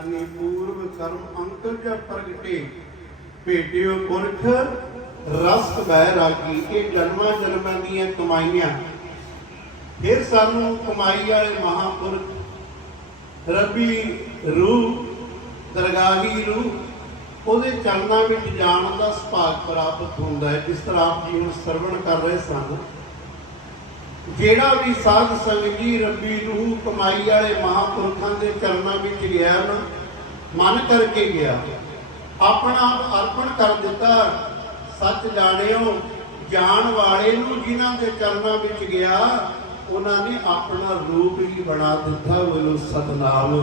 ਧਰਮ ਅੰਕਲ ਜਾਂ ਪ੍ਰਗਟੇ। ਭੇਟਿਓ ਪੁਰਖ ਰਸ ਬੈ ਰਾਗੀ, ਇਹ ਜਨਮਾਂ ਜਨਮਾਂ ਦੀਆਂ ਕਮਾਈਆਂ। ਫਿਰ ਸਾਨੂੰ ਕਮਾਈ ਵਾਲੇ ਮਹਾਪੁਰਖ, ਰੱਬੀ ਰੂਹ, ਦਰਗਾਹੀ ਰੂਹ, ਉਹਦੇ ਚਰਨਾਂ ਵਿੱਚ ਜਾਣ ਦਾ ਸੁਭਾਗ ਪ੍ਰਾਪਤ ਹੁੰਦਾ ਹੈ, ਜਿਸ ਤਰ੍ਹਾਂ ਆਪ ਜੀ ਹੁਣ ਸਰਵਣ ਕਰ ਰਹੇ ਸਨ। ਜਿਹੜਾ ਵੀ ਸਾਧ ਸੰਗਤ ਜੀ ਰੱਬੀ ਰੂਹ ਕਮਾਈ ਵਾਲੇ ਮਹਾਪੁਰਖਾਂ ਦੇ ਚਰਨਾਂ ਵਿੱਚ ਗਿਆ ਨਾ, ਮਨ ਕਰਕੇ ਗਿਆ। ਆਪਣਾ ਆਪ ਅਰਪਣ ਕਰ ਦਿੱਤਾ। ਸੱਚ ਜਾਣਿਓ, ਜਾਣ ਵਾਲੇ ਨੂੰ ਜਿਨ੍ਹਾਂ ਦੇ ਚਰਨਾਂ ਵਿੱਚ ਗਿਆ, ਉਹਨਾਂ ਨੇ ਆਪਣਾ ਰੂਪ ਹੀ ਬਣਾ ਦਿੱਤਾ। ਬੋਲੋ ਸਤਨਾਮ।